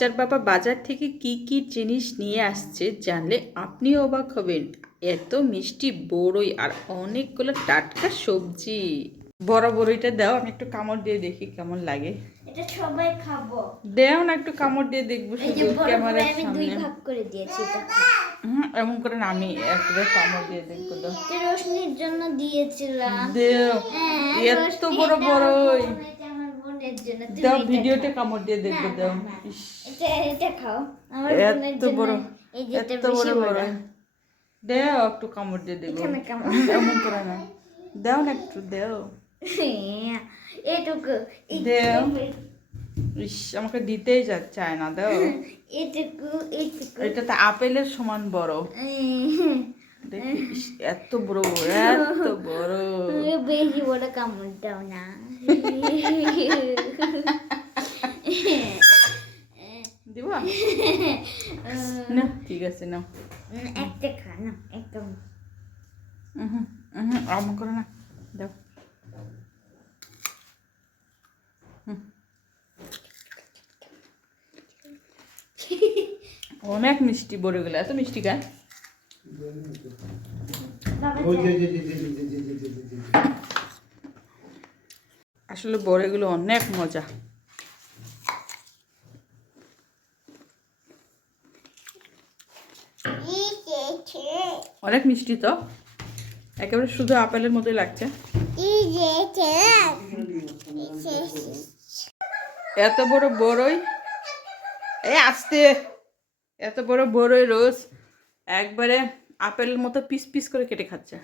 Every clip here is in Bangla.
চার বাবা বাজার থেকে কি কি জিনিস নিয়ে আসছে জানলে আপনিও অবাক হবেন। এত মিষ্টি বড়ই আর অনেকগুলো টাটকা সবজি। বড় বড়ইটা দাও, আমি একটু কামড় দিয়ে দেখি কেমন লাগে। এটা সবাই খাবো। দাও না, একটু কামড় দিয়ে দেখবো শুধু ক্যামেরার আমি সামনে। দুই ভাগ করে দিয়েছি এটা। এমন করে না, আমি একটা কামড় দিয়ে দেখবো। দাও, এটা রোশনির জন্য দিয়েছিলাম। দাও, এত বড় বড়ই আমার বোনের জন্য। দাও, ভিডিওতে কামড় দিয়ে দেখবো। দাও, এটা খাও আমার বোনের এত জন্য। বড়, এই যে এটা এত বেশি বড় বড়। বড়। দাও একটু কামড় দিয়ে দেবো। এখানে কামড়। এমন করে না, দাও না একটু, দাও। এটুকু দাও। ইস, আমাকে দিতেই চায় না। দাও। এটুকু এটুকু। এটা তো আপেলের সমান বড়। দেখি, ইস, এত বড়, এত বড়। বেশি বড় কামড় দাও না। দিব না, ঠিক আছে, নাও। একটা খা না, একটা। এমন করে না, দাও। অনেক মিষ্টি বড়গুলো, এত মিষ্টি গায়। আসলে বড়গুলো অনেক মজা। অনেক মিষ্টি তো, একেবারে শুধু আপেলের মতোই লাগছে। এত বড় বড়ই, এই আসতে, এত বড় বড়ই রোজ একবারে আপেলের মতো পিস পিস করে কেটে খাচ্ছে।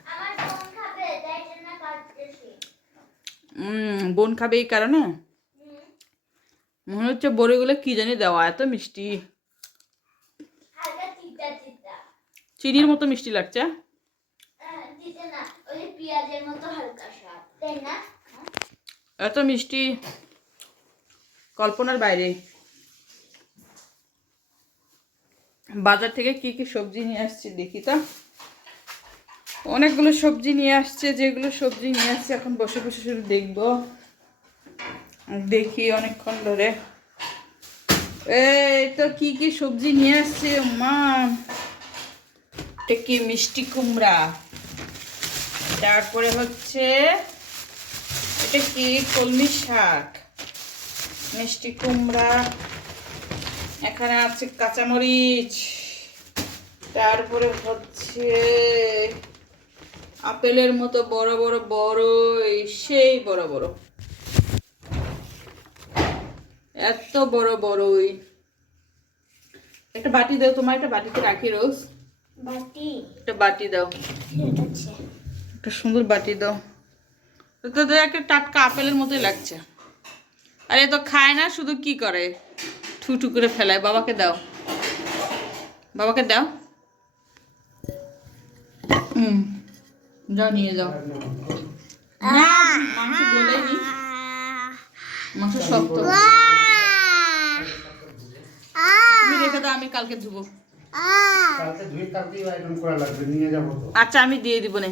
বোন খাবে এই কারণে। মনে হচ্ছে বড়িগুলো কি জানি দেওয়া, এত মিষ্টি, চিনির মতো মিষ্টি লাগছে। এত মিষ্টি কল্পনার বাইরে। বাজার থেকে কি কি সবজি নিয়ে আসছে দেখি তো। অনেকগুলো সবজি নিয়ে আসছে, যেগুলো সবজি নিয়ে আসছে এখন বসে বসে শুধু দেখবো। দেখি অনেকক্ষণ ধরে। এই তো কি কি সবজি নিয়ে আসছে মা। এটা কি মিষ্টি কুমড়া, তারপরে হচ্ছে এটা কি কলমি শাক, মিষ্টি কুমড়া, এখানে আছে কাঁচামরিচ, তারপরে হচ্ছে আপেলের মতো বড় বড় বড়ই, সেই বড় বড়, এত বড় বড়ই। একটা বাটি দাও, তোমার একটা বাটিতে রাখি রোজ। বাটি, একটা বাটি দাও, একটা সুন্দর বাটি দাও। তো একটা টাটকা আপেলের মতোই লাগছে। আর এ তো খায় না, শুধু কি করে ঠুটু করে ফেলায়। বাবাকে দাও, বাবাকে দাও। যাও নিয়ে যাও। না, মাংস গলেনি, মাংস শক্ত। তুমি রেখে দাও, আমি কালকে ধুবো। আচ্ছা, আমি দিয়ে দিব না।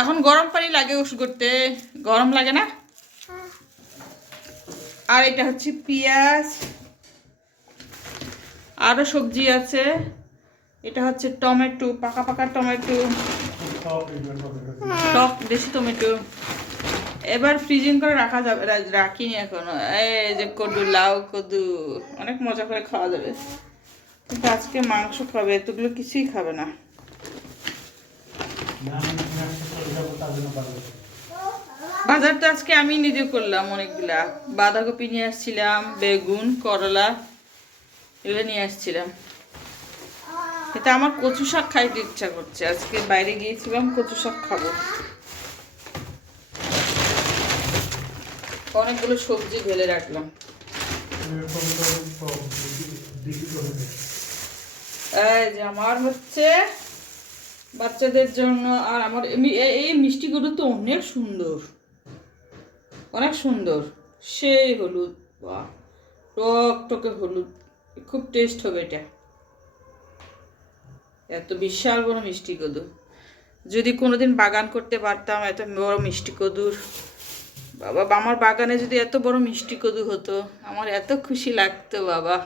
এখন গরম পানি লাগে ওষুধ করতে, গরম লাগে না। আর এটা হচ্ছে পেঁয়াজ, আরো সবজি আছে। এটা হচ্ছে টমেটো, পাকা পাকা টমেটো, টক বেশি টমেটো। এবার ফ্রিজিং করে রাখা যাবে, রাখিনি এখনো। এই যে কদু, লাউ কদু, অনেক মজা করে খাওয়া যাবে। কিন্তু আজকে মাংস খাবে, এতগুলো কিছুই খাবে না। বাজার তো আজকে আমি নিজে করলাম অনেকগুলা। বাঁধাকপি নিয়ে আসছিলাম, বেগুন, করলা, এগুলো নিয়ে আসছিলাম। এটা আমার কচু শাক খাইতে ইচ্ছা করছে। আজকে বাইরে গিয়েছিলাম, কচু শাক খাবো। অনেকগুলো সবজি ঢেলে রাখলাম। এই যে আমার হচ্ছে বাচ্চাদের জন্য। আর আমার এই মিষ্টিগুলো তো অনেক সুন্দর, অনেক সুন্দর, সেই হলুদ, বাহ, টক টকে হলুদ, খুব টেস্ট হবে এটা। এত বিশাল বড় মিষ্টি কদু, যদি কোনোদিন বাগান করতে পারতাম, এত বড় মিষ্টি কদুর বাবা, আমার বাগানে যদি এত বড় মিষ্টি কদু হতো, আমার এত খুশি লাগতো বাবা।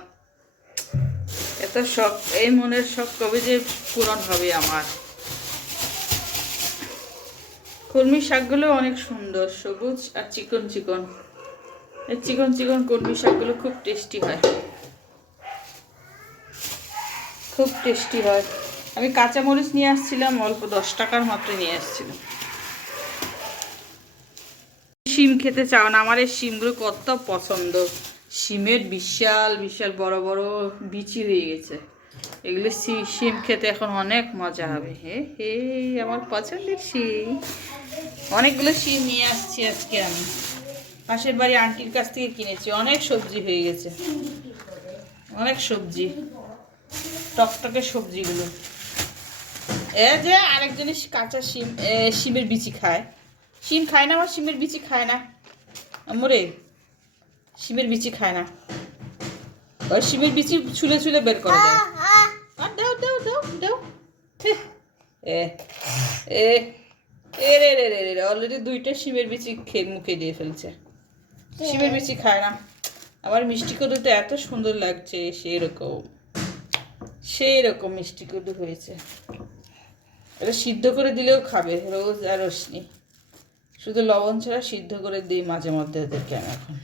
এত শখ, এই মনের শখ কবে যে পূরণ হবে আমার। কলমি শাকগুলো অনেক সুন্দর, সবুজ আর চিকন চিকন। এই চিকন চিকন কলমি শাকগুলো খুব টেস্টি হয়, খুব টেস্টি হয়। আমি কাঁচামরিচ নিয়ে আসছিলাম, অল্প 10 টাকার মাত্র নিয়ে আসছিলাম। শিম খেতে চাও না? আমার এই শিমগুলো কত পছন্দ। শিমের বিশাল বিশাল বড় বড় বিচি হয়ে গেছে। এগুলো শিম খেতে এখন অনেক মজা হবে। হে হে, আমার পছন্দের শিম। অনেকগুলো শিম নিয়ে আসছি আজকে আমি। পাশের বাড়ি আন্টির কাছ থেকে কিনেছি। অনেক সবজি হয়ে গেছে, অনেক সবজি, টকটকে সবজিগুলো। এ যে আরেক জিনিস, কাঁচা শিম, শিমের বিচি খায়। শিম খায় না, আমার শিমের বিচি খায় না। আমরে শিমের বিচি খায় না, ওই শিমের বিচি ছুলে ছুলে বের করে দেয়। আর দাও দাও দাও দাও। এ এ এ রে রে রে রে, অলরেডি 2টা শিমের বিচি খেয়ে মুখে দিয়ে ফেলছে। শিমের বিচি খায় না। আমার মিষ্টি কদুতে এত সুন্দর লাগছে, সেই রকম মিষ্টি কদু হয়েছে। এটা সিদ্ধ করে দিলেও খাবে রোজ আর রোশনি। শুধু লবণ ছাড়া সিদ্ধ করে দিই মাঝে মধ্যে ওদেরকে আমি এখন,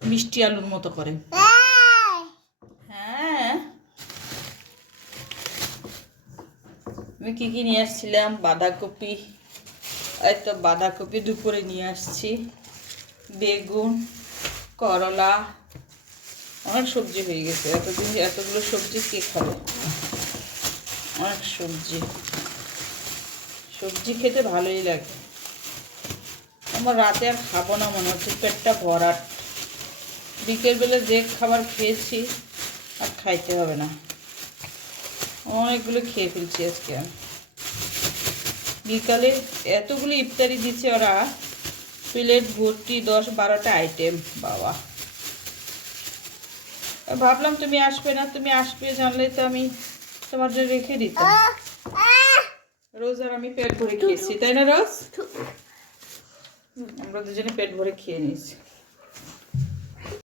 মিষ্টি আলুর মতো করে। হ্যাঁ, আমি কি কি নিয়ে আসছিলাম? বাঁধাকপি, এই তো বাঁধাকপি দুপুরে নিয়ে আসছি, বেগুন, করলা, অনেক সবজি হয়ে গেছে। এতদিন এতগুলো সবজি কে খাবে? অনেক সবজি, সবজি খেতে ভালোই লাগে। আমার রাতে আর খাবো না মনে হচ্ছে, পেটটা ভরাট। বিকেলবেলা যে খাবার খেয়েছি আর খাইতে হবে না। অনেকগুলো খেয়ে ফেলছি আজকে আমি। বিকালে এতগুলো ইফতারি দিচ্ছে ওরা, প্লেট ভর্তি 10-12টা আইটেম। বাবা, ভাবলাম তুমি আসবে না, তুমি আসবে জানলে তো আমি তোমার জন্য রেখে দিতাম। রোজ আর আমি পেট ভরে খেয়েছি, তাই না রোজ? আমরা দুজনে পেট ভরে খেয়ে নিয়েছি।